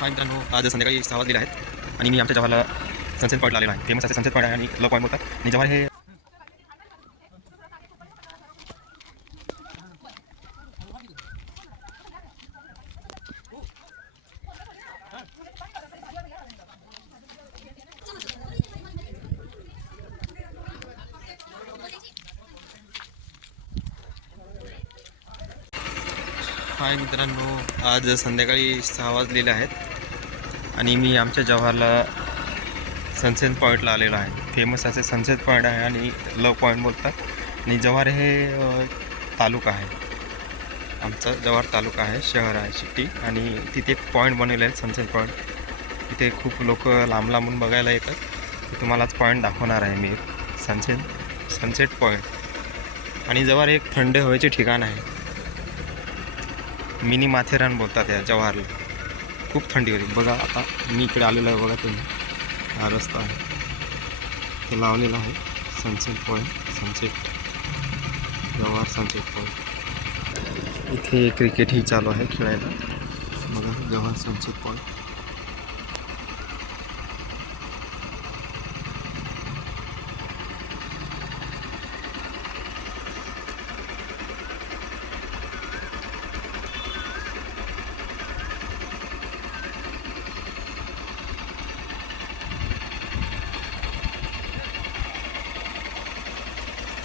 हाय मित्रांनो, आज संध्याकाळी 6 वाजलेले आहेत आणि मी आमच्या जव्हारला सनसेट पॉईंटला आलेलो आहे. फेमस असे सनसेट पॉईंट आहे आणि लव पॉईंट बोलतात. आणि जव्हार हे हाय मित्रांनो, आज संध्याकाळी 6 वाजलेले आहेत आणि मी आमच्या जव्हारला सनसेट पॉईंटला आलेलो आहे. फेमस असे सनसेट पॉईंट आहे आणि लव पॉईंट बोलतात. आणि जव्हार हे तालुका आहे, आमचा जव्हार तालुका आहे, शहर आहे, सिटी. आणि तिथे एक पॉईंट बनवले आहे सनसेट पॉईंट. तिथे खूप लोक लांब लांबून बघायला येतात. ते तुम्हालाच पॉईंट दाखवणार आहे मी, सनसेट पॉईंट. आणि जव्हार एक थंड हवेचे ठिकाण आहे. मिनी माथेरान बोलतात या जव्हारला. खूप थंडी होती. बघा आता मी इकडे आलेलो आहे, बघा तुम्ही, हा रस्ता आहे, ते लावलेला आहे sunset point, Jawhar sunset point. इथे क्रिकेटही चालू आहे खेळायला. बघा जव्हार सनसेट पॉईंट.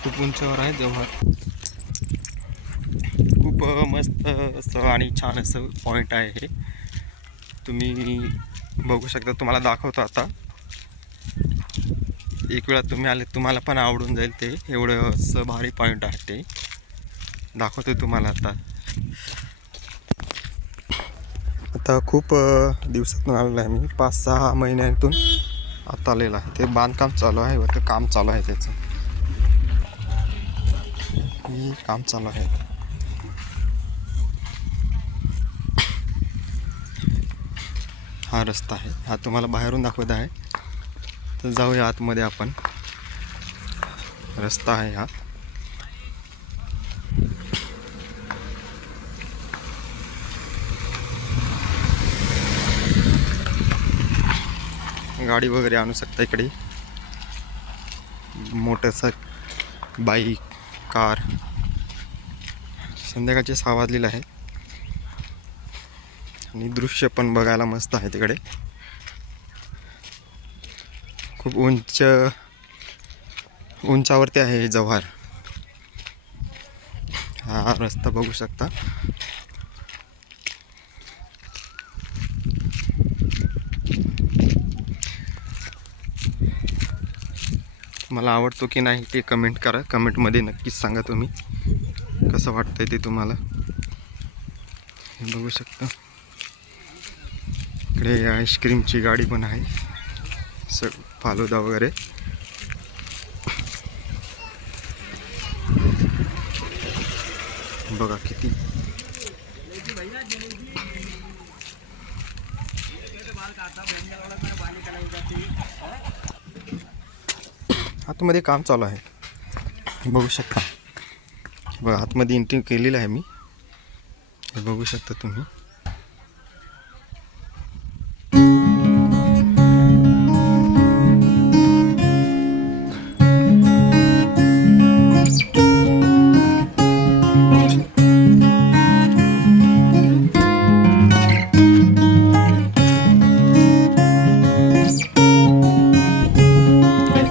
खूप उंचावर आहे जव्हार. खूप मस्त असं आणि छान असं पॉईंट आहे हे. तुम्ही बघू शकता, तुम्हाला दाखवतो आता. एक वेळा तुम्ही आले, तुम्हाला पण आवडून जाईल ते. एवढं असं भारी पॉईंट आहे ते. दाखवतो तुम्हाला आता खूप दिवसातून आलेलं आहे मी, 5-6 महिन्यातून आता आलेलं आहे. ते बांधकाम चालू आहे व ते काम चालू आहे, त्याचं काम चालू आहे. हा रस्ता आहे, हा तुम्हाला बाहेरून दाखवत आहे. तर जाऊया आतमध्ये आपण. रस्ता आहे हा. गाडी वगैरे आणू शकता इकडे, मोटरसायकल, बाईक, कार. संध्याकाळचे 6 वाजलेले आहे आणि दृश्य पण बघायला मस्त आहे तिकडे. खूप उंचावरती आहे हे जव्हार. हा रस्ता बघू शकता. मला आवडतो की नाही ते कमेंट करा. कमेंटमध्ये नक्कीच सांगा तुम्ही कसं वाटतंय ते तुम्हाला. हे बघू शकता, इकडे आईस्क्रीमची गाडी पण आहे, फालुदा वगैरे. बघा किती आतमध्ये काम चालू आहे, बघू शकता. बघा आतमध्ये एंट्री केलेलं आहे मी, हे बघू शकता तुम्ही.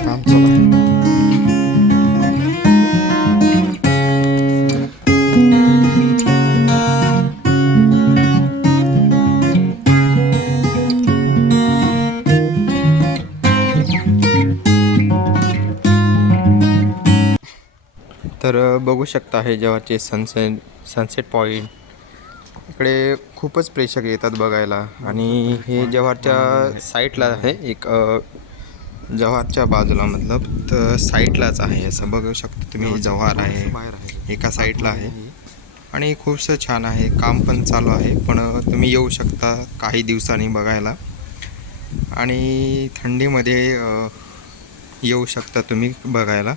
काम चालू आहे. तर बघू शकता हे जव्हारचे सनसेट पॉईंट. इकडे खूपच प्रेक्षक येतात बघायला. आणि हे जव्हारच्या साईडला आहे, एक जव्हारच्या बाजूला, मतलब तर साईडलाच आहे. असं बघू शकता तुम्ही, जव्हार आहे एका साईडला आहे आणि खूपसं छान आहे. काम पण चालू आहे, पण तुम्ही येऊ शकता काही दिवसांनी बघायला. आणि थंडीमध्ये येऊ शकता तुम्ही बघायला.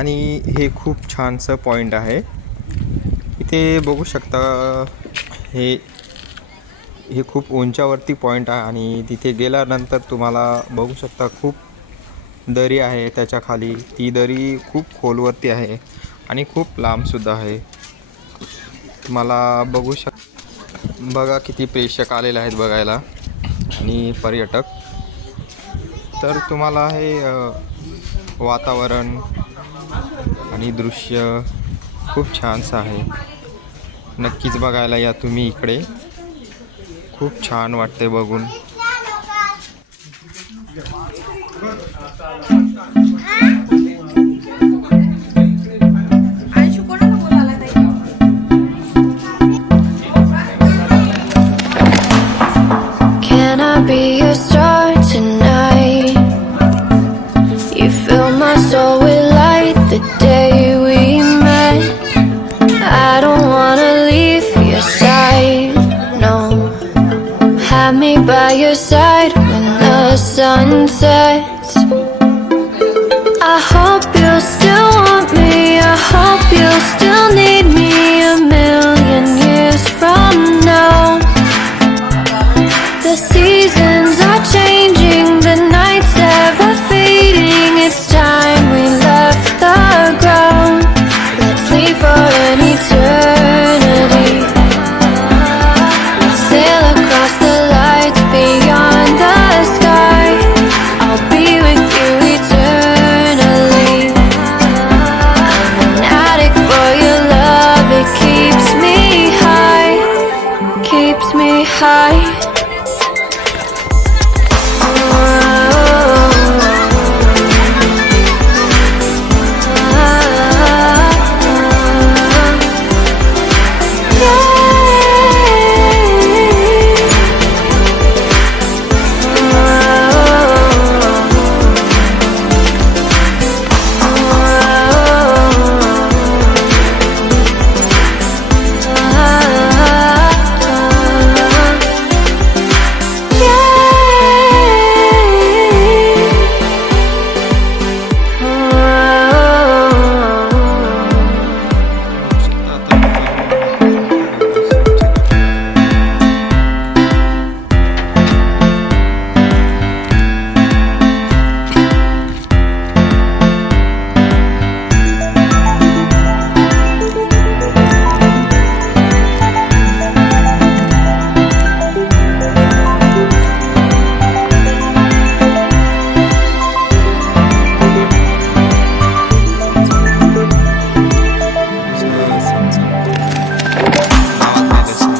आणि हे खूप छानसं पॉईंट आहे. इथे बघू शकता हे हे खूप उंचावरती पॉईंट आहे आणि तिथे गेल्यानंतर तुम्हाला बघू शकता खूप दरी आहे त्याच्या खाली. ती दरी खूप खोलवरती आहे आणि खूप लांबसुद्धा आहे. तुम्हाला बघा किती प्रेक्षक आलेले आहेत बघायला आणि पर्यटक. तर तुम्हाला हे वातावरण आणि दृश्य खूप छानसं आहे. नक्कीच बघायला या तुम्ही इकडे. खूप छान वाटते बघून. Can I be your star tonight? You fill my soul with light the day we met. I don't wanna leave your side, no. Have me by your side when the sun sets. I hope you'll still want me. I hope you'll still need me a million years from now. The seasons are changing, the nights ever fading. It's time we left the ground. Let's leave for an eternity. Let's sail across the lights beyond the sky. I'll be with you eternally. I'm an addict for your love. It keeps me high, keeps me high.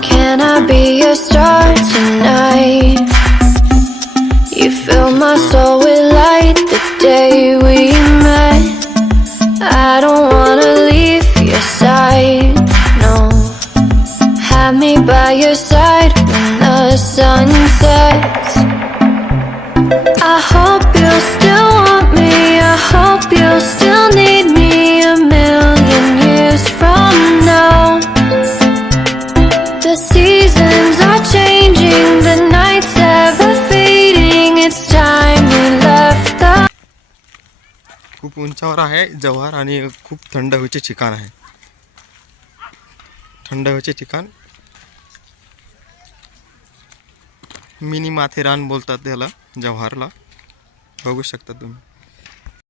Can I be your star tonight? You fill my soul with light the day we met. I don't wanna leave your side, no. Have me by your side when the sun sets. I hope you'll still want me. I hope you'll still need me a million years from now. The seasons are changing, the nights ever fading. It's time we left the. खूप उंचावर आहे जव्हार आणि खूप थंड हवेचे ठिकाण आहे. थंड हवेचे ठिकाण मिनी माथेरान बोलतात त्याला, जव्हारला. बघू शकता तुम्ही.